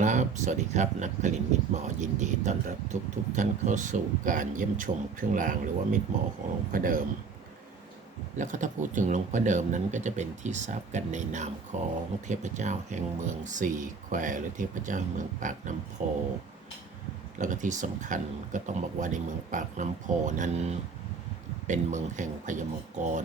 ครับ สวัสดีครับ นักผลิตมิตรหมอยินดีต้อนรับทุกทุกท่านเข้าสู่การเยี่ยมชมเครื่องรางหรือว่ามิตรหมอของหลวงพ่อเดิม แล้วก็ถ้าพูดถึงหลวงพ่อเดิมนั้นก็จะเป็นที่ทราบกันในนามของเทพเจ้าแห่งเมืองสี่แควหรือเทพเจ้าแห่งเมืองปากน้ำโพ แล้วก็ที่สำคัญก็ต้องบอกว่าในเมืองปากน้ำโพนั้น เป็นเมืองแห่งพยมกร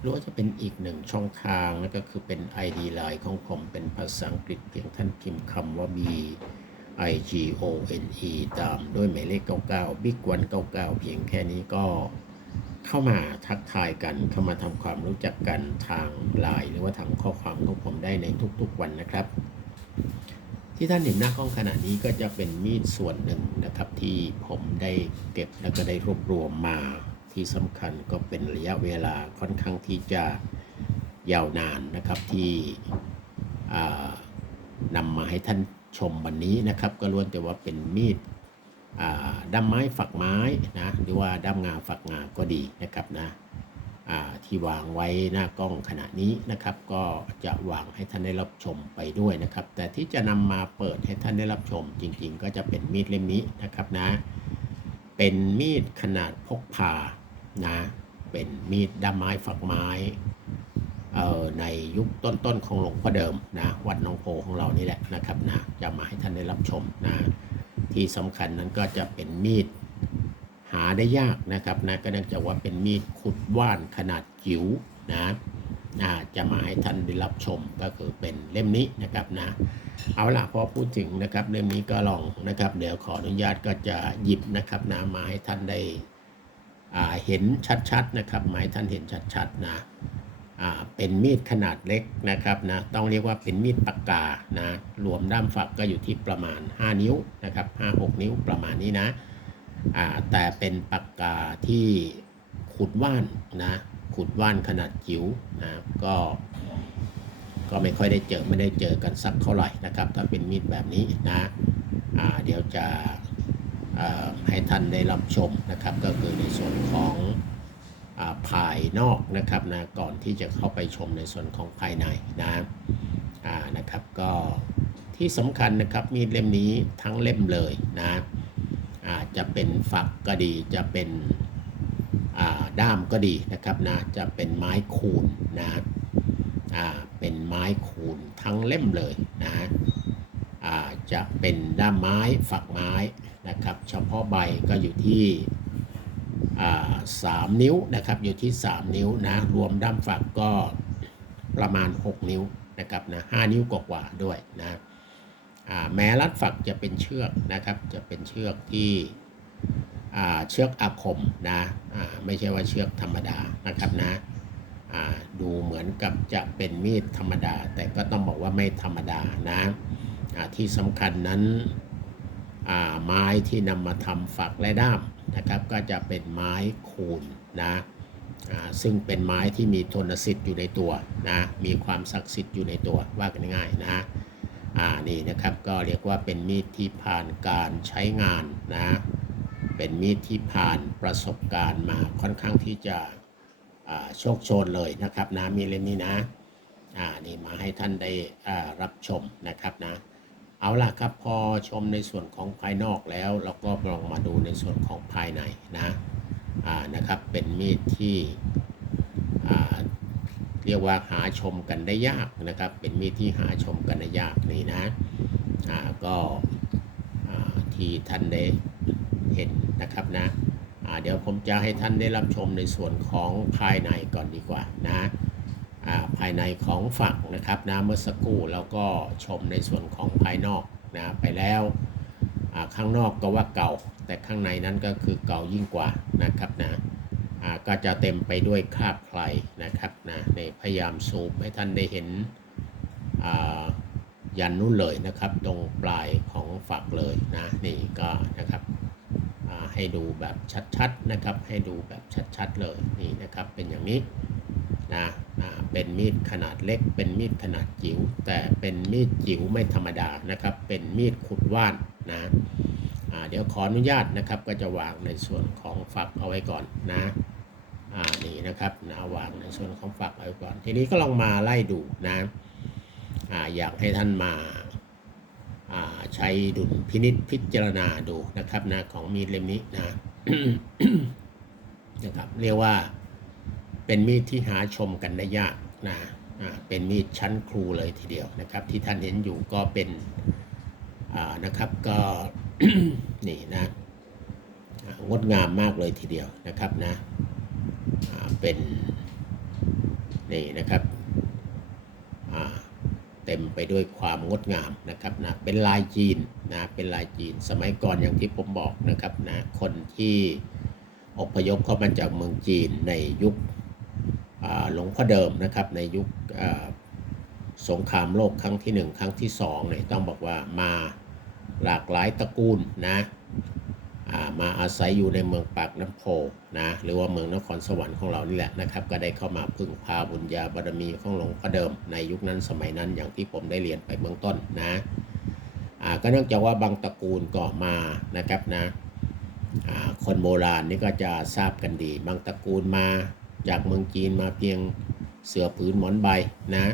หรือว่าจะเป็นอีกหนึ่งช่องทางนั่นก็คือเป็น ID Line ของผมเป็นภาษาอังกฤษเพียงท่านพิมพ์คำว่า B I G O N E ตามด้วยหมายเลข 99 Big 1 99 เพียงแค่นี้ก็เข้ามาทักทายกัน เข้ามาทำความรู้จักกันทางไลน์หรือว่าทางข้อความของผมได้ในทุกๆวันนะครับ ที่ท่านเห็นหน้ากล้องขณะนี้ก็จะเป็นมีดส่วนหนึ่งนะครับที่ผมได้เก็บแล้วก็ได้รวบรวมมา ที่สำคัญก็เป็นระยะเวลาค่อนข้างที่จะยาวนานนะครับที่นำมาให้ท่านชมวันนี้นะครับ ก็ล้วนแต่ว่าเป็นมีดด้ามไม้ฝักไม้นะหรือว่าด้ามงาฝักงาก็ดีนะครับนะที่วางไว้หน้ากล้องขณะนี้นะครับ ก็จะวางให้ท่านได้รับชมไปด้วยนะครับ แต่ที่จะนำมาเปิดให้ท่านได้รับชม จริง ๆ ก็จะเป็นมีดเล่มนี้นะครับนะ เป็นมีดขนาดพกพา นะเป็นมีดด้ามไม้ฝักไม้เอ่อในยุคต้นๆของหลวงพ่อเดิมนะวัดหนองโพของเรานี่แหละนะครับนะจะมาให้ท่านได้รับชมนะที่สำคัญนั้นก็จะเป็นมีดหาได้ยากนะครับนะก็เนื่องจากว่าเป็นมีดขุดว่านขนาดจิ๋วนะนะจะมาให้ท่านได้รับชมก็คือเป็นเล่มนี้นะครับนะเอาละพอพูดถึงนะครับเล่มนี้ก็ลองนะครับ เดี๋ยวขออนุญาตก็จะหยิบนะครับนะมาให้ท่านได้ เห็นชัดๆนะครับหมายท่านเห็นชัดๆนะเป็นมีดขนาดเล็กนะครับนะต้องเรียกว่าเป็นมีดปากกานะรวมด้ามฝักก็อยู่ที่ประมาณ 5 นิ้วนะครับ5-6 นิ้วประมาณนี้นะแต่เป็นปากกาที่ขุดว่านนะขุดว่านขนาดจิ๋วนะก็ก็ไม่ค่อยได้เจอไม่ได้เจอกันสักเท่าไหร่นะครับ ถ้าเป็นมีดแบบนี้นะเดี๋ยวจะ ให้ท่านได้รับชมนะครับ ก็คือในส่วนของอภายนอกนะครับนะก่อนที่จะเข้าไปชมในส่วนของภายในนะนะครับก็ที่สำคัญนะครับมีดเล่มนี้ทั้งเล่มเลยนะอาจะเป็นฝักก็ดีจะเป็นด้ามก็ดีนะครับนะจะเป็นไม้คูนนะเป็นไม้คูนทั้งเล่มเลยนะจะเป็นด้ามไม้ฝักไม้ นะครับ เฉพาะใบก็อยู่ที่สามนิ้วนะครับอยู่ที่ 3 นิ้วนะรวมด้ามฝักก็ประมาณ 6 นิ้วนะครับนะหนิ้วกว่าๆด้วยนะแม้รัดฝักจะเป็นเชือกนะครับจะเป็นเชือกที่เชือกอาคมนะไม่ใช่ว่าเชือกธรรมดานะครับนะดูเหมือนกับจะเป็นมีดธรรมดา แต่ก็ต้องบอกว่าไม่ธรรมดานะที่สำคัญนั้น ไม้ที่นำมาทำฝักและด้ามนะครับก็จะเป็นไม้คูนนะซึ่งเป็นไม้ที่มีทนสิทธิ์อยู่ในตัวนะมีความศักดิ์สิทธิ์อยู่ในตัวว่ากันง่ายนะอ่านี่นะครับก็เรียกว่าเป็นมีดที่ผ่านการใช้งานนะเป็นมีดที่ผ่านประสบการณ์มาค่อนข้างที่จะโชคโชนเลยนะครับนะมีเล่มนี้นะอ่านี่มาให้ท่านได้รับชมนะครับนะ เอาล่ะครับพอชมในส่วนของภายนอกแล้ว เราก็ลองมาดูในส่วนของภายในนะอ่านะครับเป็นมีดที่อ่าเรียกว่าหาชมกันได้ยากนะครับ เป็นมีดที่หาชมกันได้ยากนี่นะอ่าก็อ่าที่ท่านได้เห็นนะครับนะอ่าเดี๋ยวผมจะให้ท่านได้รับชมในส่วนของภายในก่อนดีกว่านะ ภายในของฝักนะครับนะเมื่อสักครู่แล้วก็ชมในส่วนของภายนอกนะไปแล้วข้างนอกก็ว่าเก่า แต่ข้างในนั้นก็คือเก่ายิ่งกว่านะครับนะก็จะเต็มไปด้วยคราบใครนะครับนะในพยายามซูมให้ท่านได้เห็นยันนู่นเลยนะครับ ตรงปลายของฝักเลยนะนี่ก็นะครับให้ดูแบบชัดๆนะครับ ให้ดูแบบชัดๆเลยนี่นะครับเป็นอย่างนี้ นะเป็นมีดขนาดเล็ก เป็นมีดขนาดจิ๋วแต่เป็นมีดจิ๋วไม่ธรรมดานะครับ เป็นมีดขุดว่านนะเดี๋ยวขออนุญาตนะครับก็จะวางในส่วนของฝักเอาไว้ก่อนนะนี่นะครับนะวางในส่วนของฝักเอาไว้ก่อน ทีนี้ก็ลองมาไล่ดูนะออยากให้ท่านมาอ่าใช้ดุลพินิษพิจารณาดูนะครับนะของมีดเล่มนี้นะนะครับเรียกว่า เป็นมีดที่หาชมกันได้ยากนะเป็นมีดชั้นครูเลยทีเดียวนะครับ ที่ท่านเห็นอยู่ก็เป็นนะครับก็นี่นะงดงามมากเลยทีเดียวนะครับนะเป็นนี่นะครับเต็มไปด้วยความงดงามนะครับนะเป็นลายจีนนะเป็นลายจีน สมัยก่อนอย่างที่ผมบอกนะครับนะคนที่อพยพเข้ามาจากเมืองจีนในยุค หลวงพ่อเดิมนะครับในยุคสงครามโลกครั้งที่หนึ่งครั้งที่สองเนี่ยต้องบอกว่ามาหลากหลายตระกูลนะามาอาศัยอยู่ในเมืองปากน้ำโพนะหรือว่าเมืองนครสวรรค์ของเรานี่แหละนะครับ ก็ได้เข้ามาพึ่งพาบุญญาบารมีของหลวงพ่อเดิม ในยุคนั้นสมัยนั้นอย่างที่ผมได้เรียนไปเบื้องต้นนะก็เนื่องจากว่าบางตระกูลก็มานะครับนะคนโบราณนี่ก็จะทราบกันดี บางตระกูลมา จากเมืองจีนมาเพียงเสือผืนหมอนใบนะ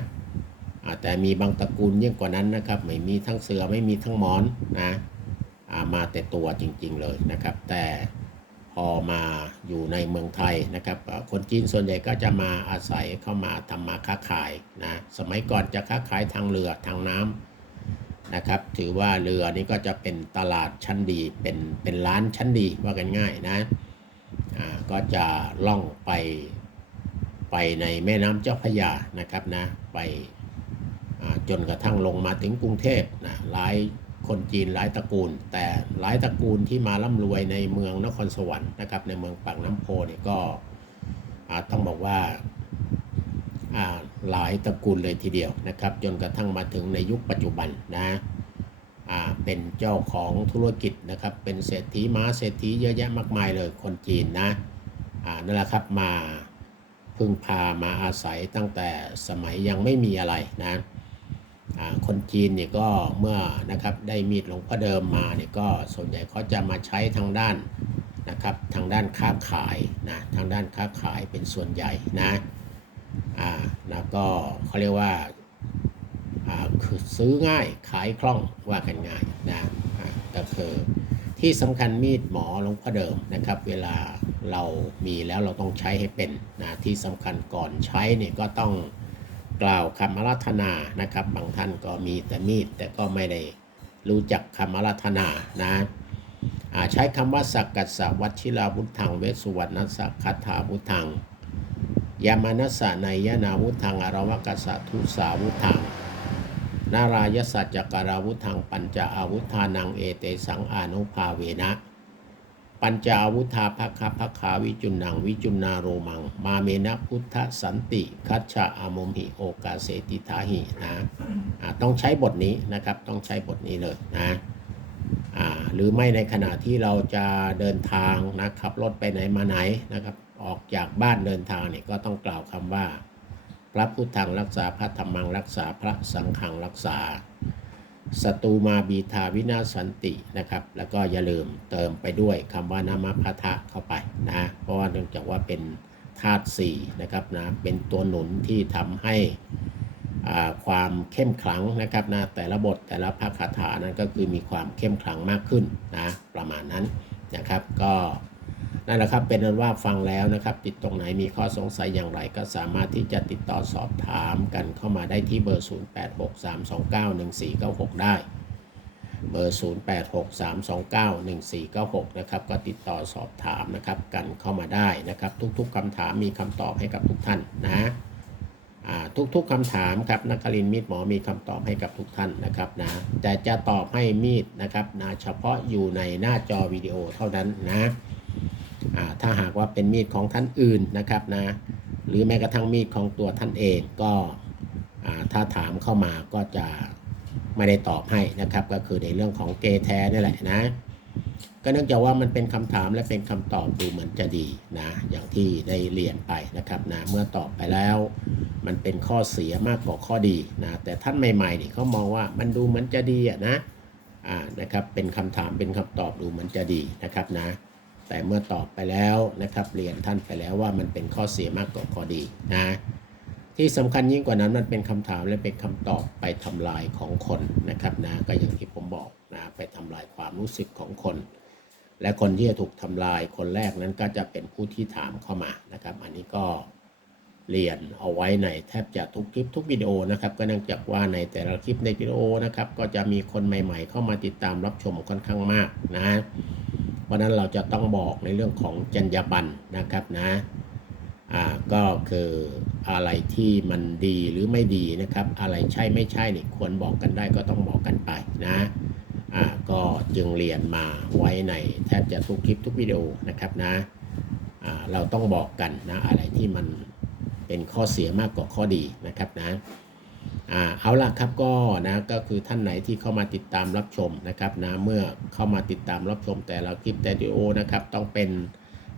แต่มีบางตระกูลยิ่งกว่านั้นนะครับ ไม่มีทั้งเสือไม่มีทั้งหมอนนะามาแต่ตัวจริงๆเลยนะครับ แต่พอมาอยู่ในเมืองไทยนะครับ คนจีนส่วนใหญ่ก็จะมาอาศัยเข้ามาทำมาค้าขายนะสมัยก่อนจะค้าขายทางเรือทางน้ำนะครับ ถือว่าเรือนี้ก็จะเป็นตลาดชั้นดีเป็นเป็นร้านชั้นดีว่ากันง่ายนะก็จะล่องไป ไปในแม่น้ำเจ้าพระยานะครับนะไปจนกระทั่งลงมาถึงกรุงเทพนะหลายคนจีนหลายตระกูล แต่หลายตระกูลที่มาร่ำรวยในเมืองนครสวรรค์นะครับในเมืองปากน้ำโพเนี่ยก็ต้องบอกว่าหลายตระกูลเลยทีเดียวนะครับ จนกระทั่งมาถึงในยุคปัจจุบันนะเป็นเจ้าของธุรกิจนะครับ เป็นเศรษฐีม้าเศรษฐีเยอะแยะมากมายเลยคนจีนนะนั่นแหละครับมา พึ่งพามาอาศัยตั้งแต่สมัยยังไม่มีอะไรนะคนจีนเนี่ยก็เมื่อนะครับได้มีดหลวงพ่อเดิมมาเนี่ยก็ส่วนใหญ่เขาจะมาใช้ทางด้านนะครับทางด้านค้าขายนะทางด้านค้าขายเป็นส่วนใหญ่นะอ่าแล้วก็เขาเรียกว่าอ่าคือซื้อง่ายขายคล่องว่ากันง่ายนะอ่าก็คือ ที่สำคัญมีดหมอหลวงพ่อเดิมนะครับ เวลาเรามีแล้วเราต้องใช้ให้เป็นนะที่สำคัญก่อนใช้เนี่ยก็ต้องกล่าวคำราธนานะครับ บางท่านก็มีแต่มีดแต่ก็ไม่ได้รู้จักคำราธนานะใช้คำว่าสักกัสวัชิราวุธังเวสุวรรณสักคัตถาวุธังยามานัสสะในยนาวุธังอารวกสะทุสาวุธัง นารายสัจจการาวุธังปัญจอาวุธานังเอเตสังอานุภาเวนะ ปัญจอาวุธาภคภคาวิจุนังวิจุนาโรมัง มาเมนะพุทธสันติ คัจฉะอามมหิโอกาเสติทาหินะอ่าต้องใช้บทนี้นะครับต้องใช้บทนี้เลยนะหรือไม่ในขณะที่เราจะเดินทางนะขับรถไปไหนมาไหนนะครับ ออกจากบ้านเดินทางเนี่ยก็ต้องกล่าวคำว่า พระพุทธังรักษาพระธรรมังรักษาพระสังฆังรักษาสตูมาบีทาวินาศสันตินะครับ แล้วก็อย่าลืมเติมไปด้วยคำว่านามาพัทะเข้าไปนะเพราะว่าเนื่องจากว่าเป็นธาตุสี่นะครับนะเป็นตัวหนุนที่ทำให้อ่าความเข้มขลังนะครับนะแต่ละบทแต่ละภาคาถานั้นก็คือมีความเข้มขลังมากขึ้นนะประมาณนั้นนะครับก็ นั่นแหละครับเป็นนั้นว่าฟังแล้วนะครับติดตรงไหนมีข้อสงสัยอย่างไรก็สามารถที่จะติดต่อสอบถามกันเข้ามาได้ที่เบอร์ 0863291496 ได้ เบอร์ 0863291496 นะครับก็ติดต่อสอบถามนะครับกันเข้ามาได้นะครับ ทุกๆคำถามมีคำตอบให้กับทุกท่านนะทุกๆคำถามครับนักลินมีดหมอมีคำตอบให้กับทุกท่านนะครับนะแต่จะตอบให้มีดนะครับนะเฉพาะอยู่ในหน้าจอวิดีโอเท่านั้นนะ ถ้าหากว่าเป็นมีดของท่านอื่นนะครับนะหรือแม้กระทั่งมีดของตัวท่านเองก็ถ้าถามเข้ามาก็จะไม่ได้ตอบให้นะครับ ก็คือในเรื่องของเกแท้นี่แหละนะ ก็เนื่องจากว่ามันเป็นคำถามและเป็นคำตอบดูเหมือนจะดีนะอย่างที่ได้เรียนไปนะครับนะเมื่อตอบไปแล้ว มันเป็นข้อเสียมากกว่าข้อดีนะแต่ท่านใหม่ๆนี่เขามองว่ามันดูเหมือนจะดีอะนะอ่านะครับเป็นคำถามเป็นคำตอบดูเหมือนจะดีนะครับนะ แต่เมื่อตอบไปแล้วนะครับเรียนท่านไปแล้วว่ามันเป็นข้อเสียมากกว่าข้อดีนะที่สำคัญยิ่งกว่านั้นมันเป็นคำถามและเป็นคำตอบไปทำลายของคนนะครับนะก็อย่างที่ผมบอกนะไปทำลายความรู้สึกของคน และคนที่จะถูกทำลายคนแรกนั้นก็จะเป็นผู้ที่ถามเข้ามานะครับ อันนี้ก็เรียนเอาไว้ในแทบจะทุกคลิปทุกวิดีโอนะครับ ก็เนื่องจากว่าในแต่ละคลิปในวิดีโอนะครับ ก็จะมีคนใหม่ ๆ เข้ามาติดตามรับชมค่อนข้างมากนะ ราะนั้นเราจะต้องบอกในเรื่องของจรรยาบรรณนะครับนะอ่าก็คืออะไรที่มันดีหรือไม่ดีนะครับ อะไรใช่ไม่ใช่นี่ควรบอกกันได้ก็ต้องบอกกันไปนะอ่าก็จึงเรียนมาไว้ในแทบจะทุกคลิปทุกวิดีโอนะครับนะอ่าเราต้องบอกกันนะอะไรที่มันเป็นข้อเสียมากกว่าข้อดีนะครับนะ อ่าเอาล่ะครับก็นะก็คือท่านไหนที่เข้ามาติดตามรับชมนะครับนะเมื่อเข้ามาติดตามรับชมแต่ละคลิปแต่วิดีโอนะครับต้องเป็น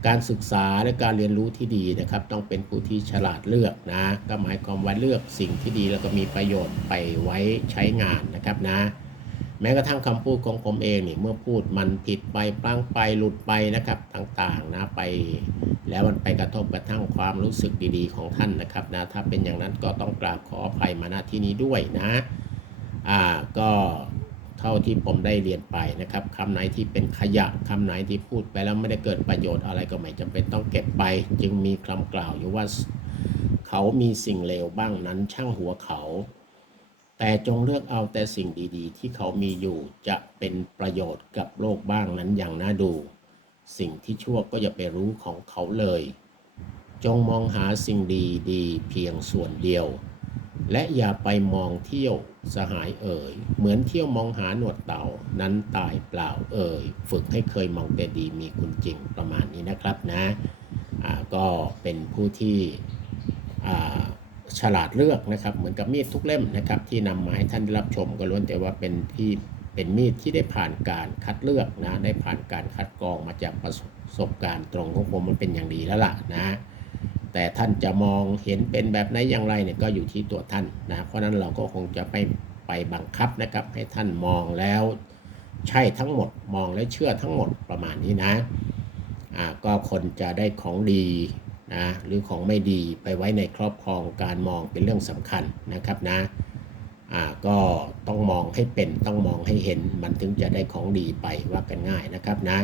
การศึกษาและการเรียนรู้ที่ดีนะครับ ต้องเป็นผู้ที่ฉลาดเลือกนะก็หมายความว่าเลือกสิ่งที่ดีแล้วก็มีประโยชน์ไปไว้ใช้งานนะครับนะ แม้กระทั่งคำพูดของผมเองนี่เมื่อพูดมันผิดไปพลั้งไปหลุดไปนะครับต่างๆนะไป แล้วมันไปกระทบกระทั่งความรู้สึกดีๆ ของท่านนะครับนะถ้าเป็นอย่างนั้นก็ต้องกราบขออภัยมาณที่นี้ด้วยนะอ่าก็เท่าที่ผมได้เรียนไปนะครับคำไหนที่เป็นขยะคำไหนที่พูดไปแล้วไม่ได้เกิดประโยชน์อะไรก็ไม่จำเป็นต้องเก็บไป จึงมีคำกล่าวอยู่ว่า เขามีสิ่งเลวบ้างนั้นช่างหัวเขา แต่จงเลือกเอาแต่สิ่งดีๆ ที่เขามีอยู่จะเป็นประโยชน์กับโลกบ้างนั้นอย่างน่าดู สิ่งที่ชั่วก็อย่าไปรู้ของเขาเลย จงมองหาสิ่งดีๆ เพียงส่วนเดียว และอย่าไปมองเที่ยวสหายเอ่ย เหมือนเที่ยวมองหาหนวดเต่านั้นตายเปล่าเอ่ย ฝึกให้เคยมองแต่ดีมีคุณจริงประมาณนี้นะครับนะอ่าก็เป็นผู้ที่อ่า ฉลาดเลือกนะครับ เหมือนกับมีดทุกเล่มนะครับ ที่นำมาให้ท่านได้รับชมก็ล้วนแต่ว่าเป็นที่เป็นมีดที่ได้ผ่านการคัดเลือกนะ ได้ผ่านการคัดกรองมาจากประสบการณ์ตรงของผมมันเป็นอย่างดีแล้วล่ะนะแต่ท่านจะมองเห็นเป็นแบบไหนอย่างไรเนี่ยก็อยู่ที่ตัวท่านนะเพราะนั้นเราก็คงจะไปไปบังคับนะครับ ให้ท่านมองแล้วใช่ทั้งหมดมองแล้วเชื่อทั้งหมดประมาณนี้นะอ่าก็คนจะได้ของดี นะหรือของไม่ดีไปไว้ในครอบครองการมองเป็นเรื่องสำคัญนะครับนะอ่าก็ต้องมองให้เป็นต้องมองให้เห็นมันถึงจะได้ของดีไปว่ากันง่ายนะครับนะ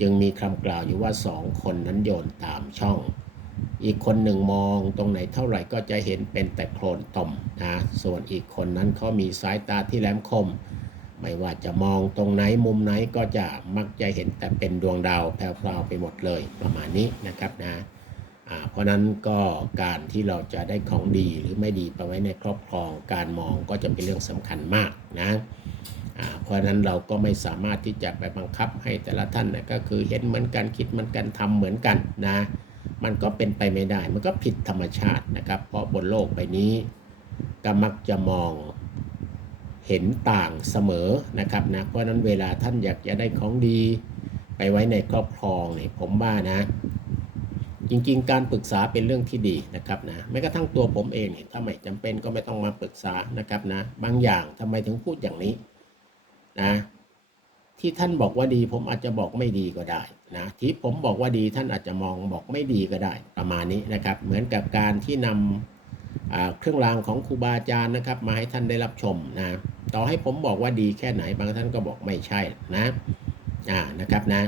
จึงมีคำกล่าวอยู่ว่าสองคนนั้นโยนตามช่อง อีกคนหนึ่งมองตรงไหนเท่าไหร่ก็จะเห็นเป็นแต่โคลนต่อมนะส่วนอีกคนนั้นเขามีสายตาที่แหลมคม ไม่ว่าจะมองตรงไหนมุมไหนก็จะมักจะเห็นแต่เป็นดวงดาวแพรวๆไปหมดเลยประมาณนี้นะครับนะ เพราะนั้นก็การที่เราจะได้ของดีหรือไม่ดีไปไว้ในครอบครองการมองก็จะเป็นเรื่องสำคัญมากนะเพราะนั้นเราก็ไม่สามารถที่จะไปบังคับให้แต่ละท่านนะก็คือเห็นเหมือนกันคิดเหมือนกันทำเหมือนกันนะมันก็เป็นไปไม่ได้ มันก็ผิดธรรมชาตินะครับ เพราะบนโลกใบนี้ก็มักจะมองเห็นต่างเสมอนะครับนะเพราะนั้นเวลาท่านอยากจะได้ของดี ไปไว้ในครอบครองเนี่ยผมว่านะ จริงๆ การปรึกษาเป็นเรื่องที่ดีนะครับนะแม้กระทั่งตัวผมเองเนี่ยถ้าไม่จำเป็นก็ไม่ต้องมาปรึกษานะครับนะบางอย่างทำไมถึงพูดอย่างนี้นะที่ท่านบอกว่าดีผมอาจจะบอกไม่ดีก็ได้นะที่ผมบอกว่าดีท่านอาจจะมองบอกไม่ดีก็ได้ประมาณนี้นะครับ เหมือนกับการที่นำอ่าเครื่องรางของครูบาอาจารย์นะครับ มาให้ท่านได้รับชมนะต่อให้ผมบอกว่าดีแค่ไหนบางท่านก็บอกไม่ใช่นะอ่านะครับนะ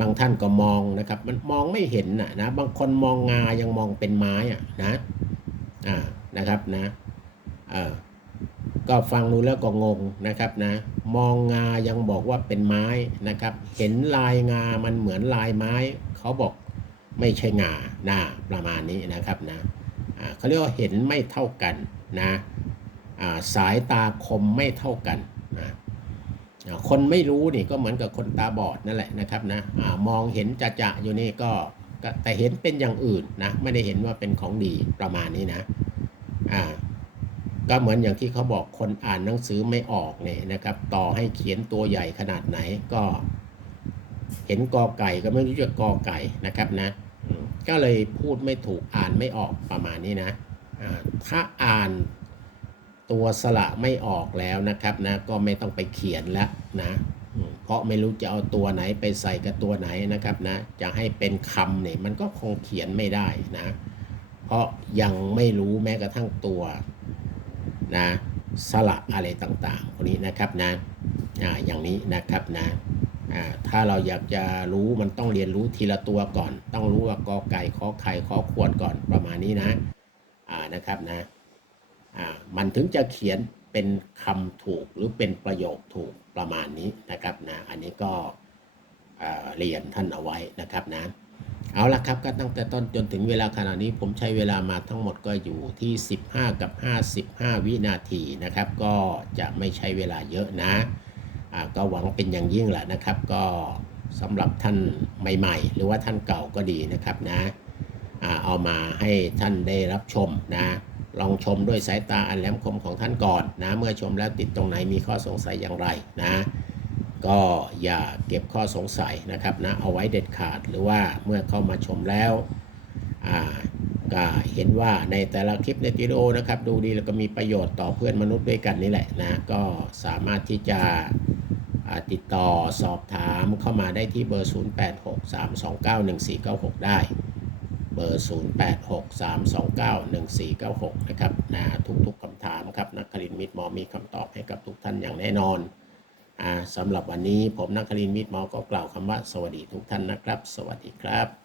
บางท่านก็มองนะครับ มันมองไม่เห็นนะนะบางคนมองงายังมองเป็นไม้อะนะอ่านะครับนะก็ฟังดูแล้วก็งงนะครับนะ มองงายังบอกว่าเป็นไม้นะครับ เห็นลายงามันเหมือนลายไม้ เขาบอกไม่ใช่งาหน้าประมาณนี้นะครับนะเขาเรียกว่าเห็นไม่เท่ากันนะสายตาคมไม่เท่ากัน คนไม่รู้นี่ก็เหมือนกับคนตาบอดนั่นแหละนะครับนะอามองเห็นจะจะอยู่นี่ก็แต่เห็นเป็นอย่างอื่นนะไม่ได้เห็นว่าเป็นของดีประมาณนี้นะอ่าก็เหมือนอย่างที่เขาบอกคนอ่านหนังสือไม่ออกเนี่ยนะครับ ต่อให้เขียนตัวใหญ่ขนาดไหนก็ เห็นกอไก่ก็ไม่รู้จะกอไก่นะครับนะก็เลยพูดไม่ถูกอ่านไม่ออกประมาณนี้นะถ้าอ่าน ตัวสระไม่ออกแล้วนะครับนะก็ไม่ต้องไปเขียนแล้วนะเพราะไม่รู้จะเอาตัวไหนไปใส่กับตัวไหนนะครับนะจะให้เป็นคำเนี่ยมันก็คงเขียนไม่ได้นะ เพราะยังไม่รู้แม้กระทั่งตัวนะสระอะไรต่างๆพวกนี้นะครับนะอ่าอย่างนี้นะครับนะอ่าถ้าเราอยากจะรู้มันต้องเรียนรู้ทีละตัวก่อน ต้องรู้ว่ากอไก่ขอไข่ขอขวดก่อนประมาณนี้นะอ่านะครับนะ มันถึงจะเขียนเป็นคำถูกหรือเป็นประโยคถูกประมาณนี้นะครับนะอันนี้ก็เรียนท่านเอาไว้นะครับนะเอาละครับก็ตั้งแต่ต้นจนถึงเวลาขณะนี้ผมใช้เวลามาทั้งหมดก็อยู่ที่ 15 กับ 55 วินาทีนะครับ ก็จะไม่ใช้เวลาเยอะนะก็หวังเป็นอย่างยิ่งแหละนะครับ ก็สำหรับท่านใหม่ ๆ หรือว่าท่านเก่าก็ดีนะครับนะเอามาให้ท่านได้รับชมนะ ลองชมด้วยสายตาอันแหลมคมของท่านก่อนนะ เมื่อชมแล้วติดตรงไหนมีข้อสงสัยอย่างไรนะ ก็อย่าเก็บข้อสงสัยนะครับนะเอาไว้เด็ดขาดหรือว่าเมื่อเข้ามาชมแล้วอ่าก็เห็นว่าในแต่ละคลิปในวิดีโอนะครับ ดูดีแล้วก็มีประโยชน์ต่อเพื่อนมนุษย์ด้วยกันนี่แหละนะ ก็สามารถที่จะติดต่อสอบถามเข้ามาได้ที่เบอร์ 0863291496 ได้ เบอร์ 0863291496 นะครับนะทุกๆคำถามครับ นักคลินมิตรหมอมีคำตอบให้กับทุกท่านอย่างแน่นอนอ่าสำหรับวันนี้ผมนักคลินมิตรหมอก็กล่าวคำว่าสวัสดีทุกท่านนะครับ สวัสดีครับ